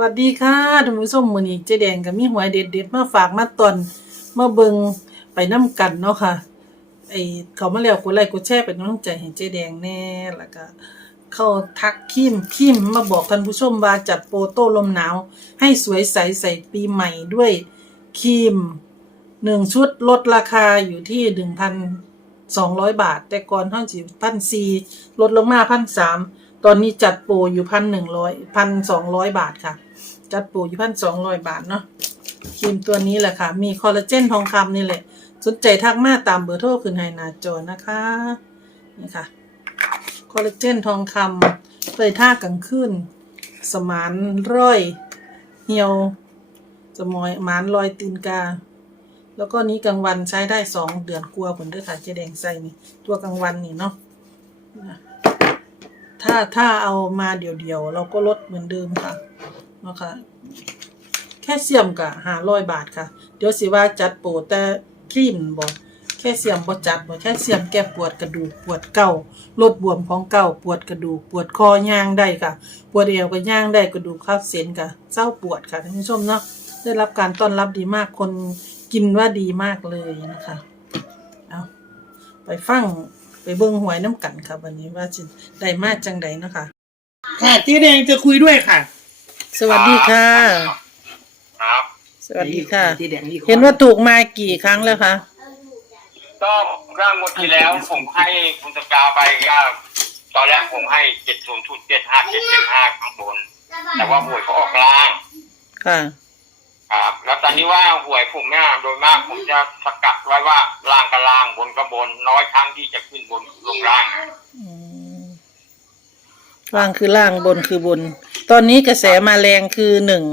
สวัสดีค่ะท่านผู้ชมมือนี้เจ๊แดงก็มีหวยเด็ดๆมาฝากมาตอนมาเบิงไปนํกันเนาะค่ะไอเขามาแล้วกดไลค์กดแชร์เป็นกำลังใจให้เจ๊แดงแน่แล้วก็เข้าทักคิมคิมมาบอกท่านผู้ชมว่าจัดโปรโต้ลมหนาว ให้สวยใสใส่ปีใหม่ด้วยครีมหนึ่งชุดลดราคาอยู่ที่หนึ่งพันสองร้อยบาท แต่ก่อนเท่าสิพันสี่ลดลงมาพันสามตอนนี้จัดโปรอยู่พันหนึ่งร้อยพันสองร้อยบาทค่ะ จัดโปรอยู่พันสองร้อยบาทเนาะครีมตัวนี้แหละค่ะ มีคอลลาเจนทองคำนี่แหละ สนใจทักมาตามเบอร์โทรขึ้นให้หน้าจอนะคะนี่ค่ะคอลลาเจนทองคำเลยท่ากลางคืนสมานร้อยเหี่ยวสมอยหมานรอยตีนกา แล้วก็นี้กลางวันใช้ได้สองเดือนกลัวผลด้วยค่ะเจแดงใส่นี่ ตัวกลางวันนี่เนาะถ้าถ้าเอามาเดี่ยวๆ เราก็ลดเหมือนเดิมค่ะ นะคะแค่เสียมกะหาร้อยบาทค่ะ เดี๋ยวสิว่าจัดโปรแต่ครีมบอกแค่เสียมบ่จัดบ่แค่เสียมแก้ปวดกระดูกปวดเก่าลดบวมของเก่าปวดกระดูกปวดคอย่างได้ค่ะ ปวดเอวก็ย่างได้กระดูกทับเส้นค่ะเศร้าปวดค่ะท่านผู้ชมเนาะได้รับการต้อนรับดีมากคนกินว่าดีมากเลยนะคะเอาไปฟังไปเบิ่งหวยน้ำกันค่ะ วันนี้ว่าจะได้มากจังใดนะคะค่ะเจ๊แดงจะคุยด้วยค่ะ สวัสดีค่ะ ครับสวัสดีค่ะเจ๊แดงนี่เห็นว่าถูกมากี่ครั้งแล้วคะ ก็ร่างงวดที่แล้วผมให้คุณสกาวไปก็ตอนแรกผมให้เจ็ดศูนย์ชุดเจ็ดห้าเจ็ดเจ็ดห้าข้างบน แต่ว่าหวยเขาออกล่าง ค่ะ ครับ แล้วตอนนี้ว่าหวยผมเนี่ยโดยมากผมจะสกัดไว้ว่าล่างกับล่างบนกับบน น้อยครั้งที่จะขึ้นบนลงล่างอะอืมล่างคือล่างบนคือบน ตอนนี้กระแสมาแรงคือหนึ่ง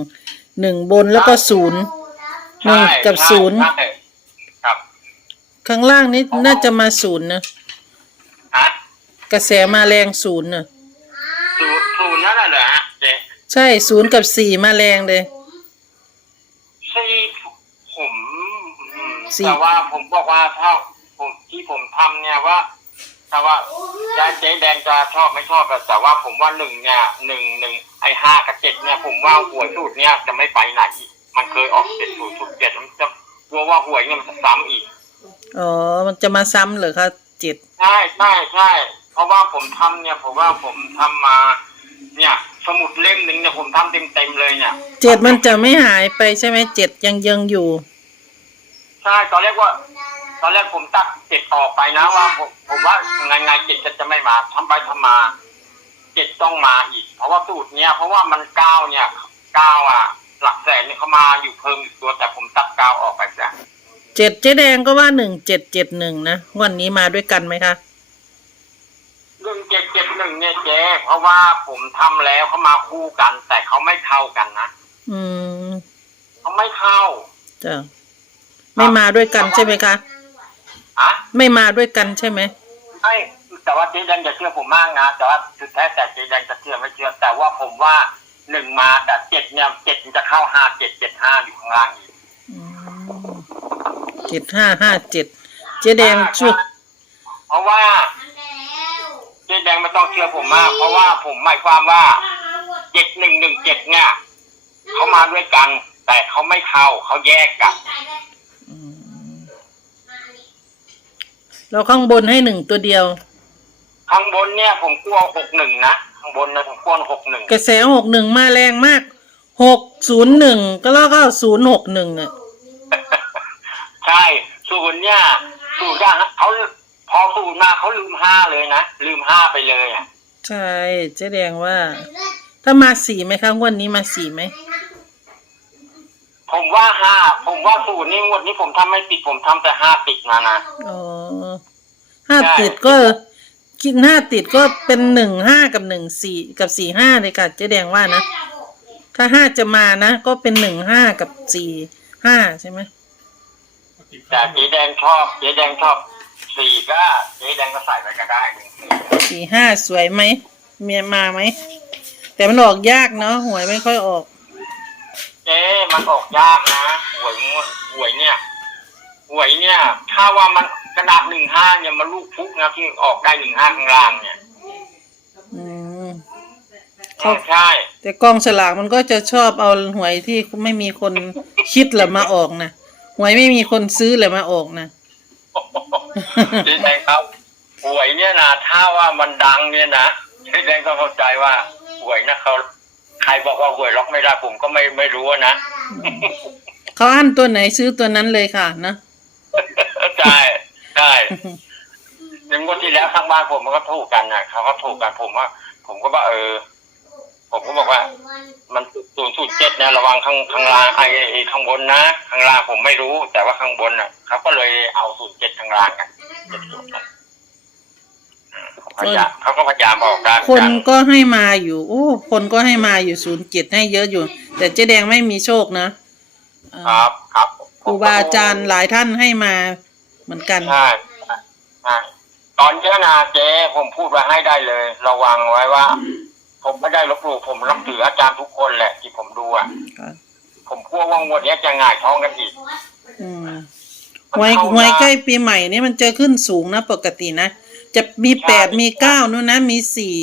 หนึ่งบนแล้วก็ศูนย์หนึ่งใช่กับใช่ศูนย์ใช่ครับ ข้างล่างนี้น่าจะมาศูนย์นะฮะกระแสมาแรงศูนย์นะศูนย์ศูนย์นั่นน่ะเหรอฮะเจ๊ใช่ศูนย์กับสี่มาแรงเลยที่ผมอืมสี่แต่ว่าผมบอกว่าถ้าผมที่ผมทำเนี่ยว่าถ้าว่าจะเจ๊แดงจะชอบไม่ชอบแต่แต่ว่าผมว่าหนึ่งเนี่ยหนึ่งหนึ่งไอห้ากับเจ็ดเนี่ยผมว่าหวยสูตรเนี่ยจะไม่ไปไหนอีกมันเคยออกเจ็ดศูนย์ศูนย์เจ็ดมันจะกลัวว่าหวยเนี่ยมันจะซ้ำอีกอ๋อ มันจะมาซ้ำเหรอคะเจ็ดใช่ใช่ใช่เพราะว่าผมทำเนี่ยผมว่าผมทำมา เนี่ย สมุดเล่มหนึ่งเนี่ยผมทำเต็มเต็มๆเลยเนี่ยเจ็ดมันจะไม่หายไปใช่ไหมเจ็ดยังยังอยู่ใช่ตอนแรกว่า ตอนแรกผมตัดเจ็ดออกไปนะว่า ผมผมว่าไงไงเจ็ดจะจะไม่มาทำไปทำมา เจ็ดต้องมาอีก เพราะว่าสูตรเนี้ยเพราะว่ามันเก้าเนี่ยเก้าอะ หลักแสนเนี่ยเขามาอยู่เพิ่มอีกตัวแต่ผมตัดเก้าออกไปแล้วเจ็ดเจ๊แดงก็ว่าหนึ่งเจ็ดเจ็ดหนึ่งนะวันนี้มาด้วยกันไหมคะเรื่องเจ็ดเจ็ดหนึ่งเนี่ยเจ๊เพราะว่าผมทำแล้วเขามาคู่กัน แต่เขาไม่เข้ากันนะอืมเขาไม่เข้าจ้ะไม่มาด้วยกันใช่ไหมคะอะไม่มาด้วยกันใช่ไหม ใช่ แต่ว่าเจ๊แดงจะเชื่อผมมากนะแต่ว่าสุดแท้แต่เจ๊แดงจะเชื่อไม่เชื่อ แต่ว่าผมว่าหนึ่งมาแต่เจ็ดเนี่ยเจ็ดมันจะเข้าห้าเจ็ดเจ็ดห้าอยู่ข้างล่างอีกเจ็ดห้าห้าเจ็ดเจ๊แดงช่วยเพราะว่าเจ๊แดงไม่ต้องเชื่อผมมาก เพราะว่าผมหมายความว่าเจ็ดหนึ่งหนึ่งเจ็ดเนี่ยเขามาด้วยกัน แต่เขาไม่เข้าเขาแยกกันเราข้างบนให้หนึ่งตัวเดียว ข้างบนเนี่ยผมกลัวหกหนึ่งนะข้างบนนะผมกลัวหกหนึ่งกระแสหกหนึ่งมาแรงมากหกศูนย์หนึ่งก็แล้วก็ศูนย์หกหนึ่งอะใช่ศูนย์เนี่ยศูนย์อะเขาพอศูนย์มาเขาลืมห้าเลยนะลืมห้าไปเลยอะใช่เจ๊แดงว่า ถ้ามาสี่ไหมคะงวันนี้มาสี่ไหมผมว่าห้าผมว่าศูนย์นี่งวดนี้ผมทำไม่ติดผมทำแต่ห้าติดนะนะอ๋อห้าใช่ติดก็ คิดห้าติดก็เป็นหนึ่งห้ากับหนึ่งสี่กับสี่ห้าเลยค่ะเจ๊แดงว่านะ ถ้าห้าจะมานะ ก็เป็นหนึ่งห้ากับสี่ห้าใช่ไหมแต่เจ๊แดงชอบเจ๊แดงชอบสี่ก็เจ๊แดงก็ใส่ไปก็ได้สี่ห้าสวยไหมเมียมาไหม แต่มันออกยากเนาะหวยไม่ค่อยออก เจ๊มันออกยากนะหวยงวดหวยเนี่ยหวยเนี่ย ถ้าว่ามัน ขนาดหนึ่งห้าเนี่ยมันลูกฟุกนะที่ออกได้หนึ่งห้าข้างล่างเนี่ยอืมเขาใช่ แต่กองฉลากมันก็จะชอบเอาหวยที่ไม่มีคนคิดแหละมาออกนะหวยไม่มีคนซื้อแหละมาออกนะเจ๊แดงครับหวยเนี่ยนะถ้าว่ามันดังเนี่ยนะเจ๊แดงก็เข้าใจว่าหวยนะเขาใครบอกว่าหวยล็อกไม่ได้ผมก็ไม่ไม่รู้นะ เขาอั้นตัวไหนซื้อตัวนั้นเลยค่ะนะ ใช่ ใช่ในงวดที่แล้วข้างบ้านผมมันก็ถูกกันนะเขาก็ถูกกันผมว่า ผมก็ว่าเออ ผมก็บอกว่า มันศูนย์ศูนย์เจ็ดนะระวังข้างข้างล่างไอ้ไอ้ข้างบนนะข้างล่างผมไม่รู้ แต่ว่าข้างบนน่ะเขาก็เลยเอาศูนย์เจ็ดข้างล่างกันพยายามเขาก็พยายามบอกกันคนก็ให้มาอยู่ โอ้ คนก็ให้มาอยู่ศูนย์เจ็ดให้เยอะอยู่ แต่เจ๊แดงไม่มีโชคนะเอ่อครับ ครับครูบาอาจารย์หลายท่านให้มา เหมือนกัน ใช่ใช่ตอนเจ้านาเจ๊ผมพูดไว้ให้ได้เลย ระวังไว้ว่า ผมไม่ได้ลบหลู่ผมรับถืออาจารย์ทุกคนแหละที่ผมดูอะค่ะผมกลัวว่างวดเนี้ยจะง่ายท้องกันอีกอืมหวยหวยใกล้ปีใหม่นี่มันจะขึ้นสูงนะปกตินะ จะมีแปดมีเก้านู่นนะมีสี่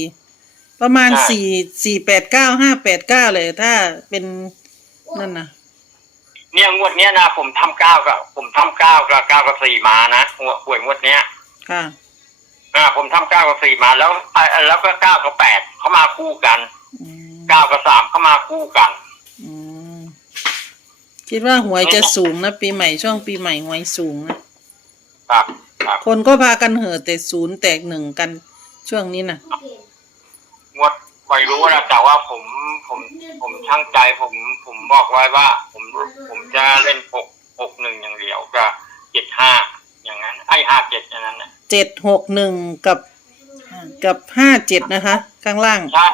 ประมาณสี่สี่แปดเก้าห้าแปดเก้าเลยถ้าเป็นนั่นนะ เนี่ยงวดเนี้ยนะผมทำเก้ากับผมทำเก้ากับเก้ากับสี่มานะหัวหวยงวดเนี้ยค่ะ อ่า ผมทำเก้ากับสี่มาแล้วอ่าแล้วก็เก้ากับแปดเขามาคู่กันอืมเก้ากับสามเขามาคู่กัน อืมคิดว่าหวยจะสูงนะ ปีใหม่ช่วงปีใหม่หวยสูงนะ ครับครับคนก็พากันเห่อแต่ศูนย์แตกหนึ่งกันช่วงนี้นะงวด ไม่รู้นะแต่ว่าผมผมผมช่างใจผมผมบอกไว้ว่า ผมผมจะเล่นหกหกหนึ่งอย่างเดียวกับเจ็ดห้าอย่างนั้น ไอ้ห้าเจ็ดอย่างนั้นนะเจ็ดหกหนึ่งกับกับห้าเจ็ดนะคะ ข้างล่าง ใช่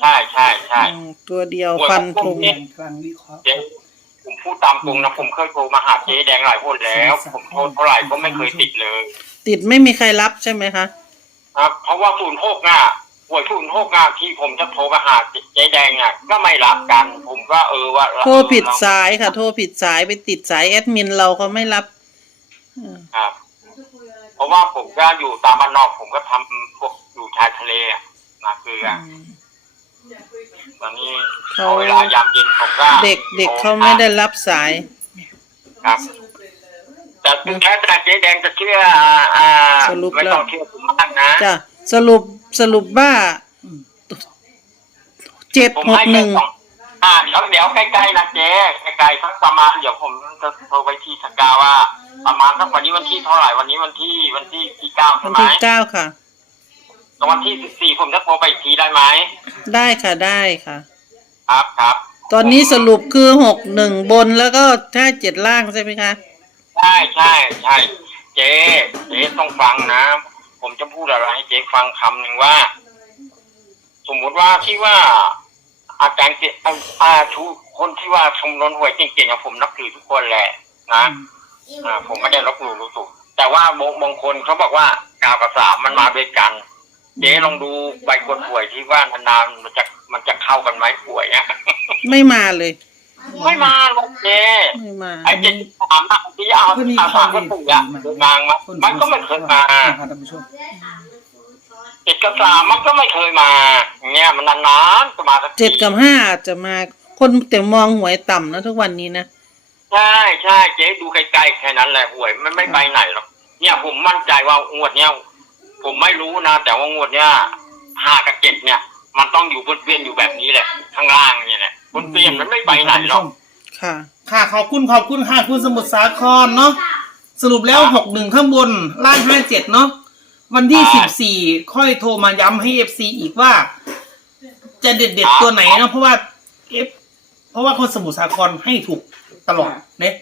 ใช่ใช่ใช่อืมตัวเดียวฟันธงกลางวิเคราะห์เจ๊ผมพูดตามตรงนะผมเคยโทรมาหาเจ๊แดงหลายคนแล้ว ผมโทรเท่าไหร่ก็ไม่เคยติดเลย ติดไม่มีใครรับใช่ไหมคะครับเพราะว่าศูนย์หกน่ะ หวยศูนย์หกน่ะที่ผมจะโทรมาหาเจ๊แดงน่ะก็ไม่รับกัน ผมก็เออว่าโทรผิดสายค่ะ โทรผิดสายไปติดสายแอดมินเราเขาไม่รับอืมครับ เพราะว่าผมก็อยู่ตามบ้านนอก ผมก็ทำพวกอยู่ชายทะเลอะนาเกลืออืมตอนนี้เขาเอาเวลายามเย็นผมก็เด็กเด็กเขาไม่ได้รับสาย ครับแต่ถึงแค่แต่เจ๊แดงจะเชื่ออ่าสรุปไม่แล้วต้องเชื่อผมมากนะจ้ะ สรุปสรุปว่าเจ็ดผมหกให้หแค่นึ่งสองอ่าเดี๋ยวเดี๋ยวใกล้ๆนะเจ๊ใกล้ๆสักประมาณเดี๋ยวผมจะโทรไปที่สกาว่า ประมาณสักวันนี้วันที่เท่าไหร่วันนี้วันที่วันที่ที่เก้าวัใช่นไหมที่เก้าค่ะแต่วันที่สิบสี่ผมจะโทรไปอีกทีได้ไหมได้ค่ะได้ค่ะ ครับครับตอนนี้สรุปคือหกหนึ่งบนแล้วก็ถ้าเจ็ดล่างใช่ไหมคะ ใช่ใช่ใช่เจ๊เจ๊ต้องฟังนะ ผมจะพูดอะไรให้เจ๊ฟังคำหนึ่งว่า สมมุติว่าที่ว่า อาจารย์เจอาอาทุกคนที่ว่าชมรนหวยเก่งๆอะผมนับถือทุกคนแหละนะอ่าผมไม่ได้ลบหลู่รู้สึกแต่ว่าบางบางคนเขาบอกว่ากาวกับสามมันมาด้วยกันเจ๊ลองดูใบคนป่วยที่ว่านานๆมันจะมันจะเข้ากันไหมป่วยอะไม่มาเลย ไม่มาหรอกเจ๊ไม่มาไอ้เจ็ดสามอะที่เอาเพื่อนมีเอาข้อสามก็ดีถูกอะถูกนางมามันก็ไม่เคยมาท่านผู้ชมเจ็ดกับสามมันก็ไม่เคยมาเนี่ยมันนานๆจะมาสักทีเจ็ดกับห้าอาจจะมาคนแต่มองหวยต่ำนะทุกวันนี้นะใช่ใช่เจ๊ดูไกลๆแค่นั้นแหละหวยมันไม่ไปไหนหรอกเนี่ยผมมั่นใจว่างวดเนี้ยผมไม่รู้นะแต่ว่างวดเนี้ยห้ากับเจ็ดเนี่ย มันต้องอยู่บนเวียนอยู่แบบนี้แหละข้างล่างเนี่ยแหละ บนเวียนมันไม่ไปไหนหรอกค่ะ ค่ะขอบคุณขอบคุณค่ะคุณสมุทรสาครเนาะสรุปแล้วหกหนึ่งข้างบนล่างห้าเจ็ดเนาะวันที่สิบสี่ค่อยโทรมาย้ำให้เอฟซีอีกว่า จะเด็ดเด็ดๆตัวไหนเนาะเพราะว่าเอฟเพราะว่าคนสมุทรสาครให้ถูกตลอดเนี่ย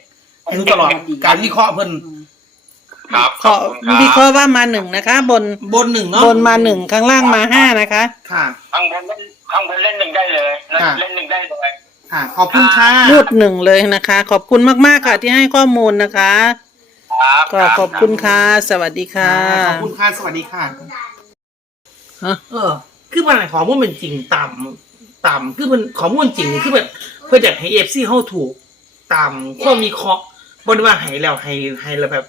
ให้ถูกตลอดการวิเคราะห์เพิ่นครับขอคุณครับวิเคราะห์ว่ามาหนึ่งนะคะ บนบนหนึ่งเนาะบนมาหนึ่งข้างล่างมาห้านะคะ ค่ะข้างบนเล่น ข้างบนเล่นหนึ่งได้เลยเล่นค่ะ เล่นหนึ่งได้เลยค่ะขอบคุณค่ะรูดหนึ่งเลยนะคะ ขอบคุณมากๆค่ะที่ให้ข้อมูลนะคะ ครับก็ขอบคุณค่ะ สวัสดีค่ะ ขอบคุณค่ะสวัสดีค่ะฮะเออ คือมันข้อมูลเป็นจริงตามตามคือมันข้อมูลจริงนี่คือแบบเพื่ออยากให้เอฟซีเขาถูก ตามข้อมีเคราะห์บนว่าให้แล้วให้ให้แล้วแบบ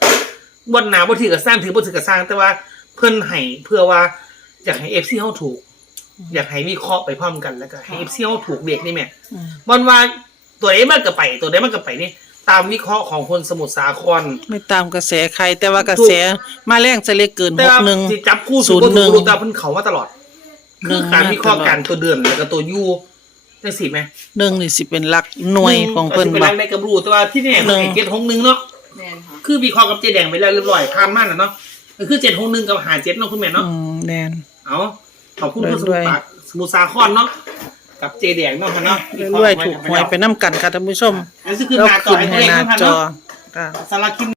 บนหนาบนถือกับสร้างถือบนถือกับสร้างแต่ว่าเพื่อนให้เพื่อว่าอยากให้เอฟซีเขาถูก อยากให้วิเคราะห์ไปพร้อมกันแล้วก็ให้เอฟซีเขาถูกเด็กนี่แม่อืมวันว่าตัวไหนมันก็ไป ตัวไหนมันก็ไปนี่ตามวิเคราะห์ของคนสมุทรสาครไม่ตามกระแสใคร แต่ว่ากระแสมาแรงจะเล็กเกินแต่หกว่าหนึ่งที่จับคู่ศูสุนดย์หนึ่งรู้ตาเพิ่นเขามาตลอดหนึ่คืองการวิเคราะห์มาตลอดการตัวเดือนแล้วก็ตัวยูได้สิไหมหนึ่งนี่สิเป็นหลักหน่วยของเพิ่นเป็นบัรักกในกระบรูแต่ว่าที่เนี่ยหนึ่งเจ็ดหกหนึ่งเนาะแม่นค่ะคือวิเคราะห์กับเจแดงไปแล้วเรียบร้อยผ่านมาแล้วเนาะก็คือเจ็ดหกหนึ่งกับหาเจ็ดเนาะคุณแม่เนาะอืมแน่นเอา ขอบคุณด้วยคุณสมุทรปราสมุทรสาครเนาะกับเจแดงเนาะค่ะเนาะรวยๆถูกหวยไปน้ำกันค่ะท่านผู้ชม อันนี้คือแล้วหน้าจอขึ้นให้ตัวให้เองหน้าเนาะค่ะจอเนาะค่ะสำหรับคลิป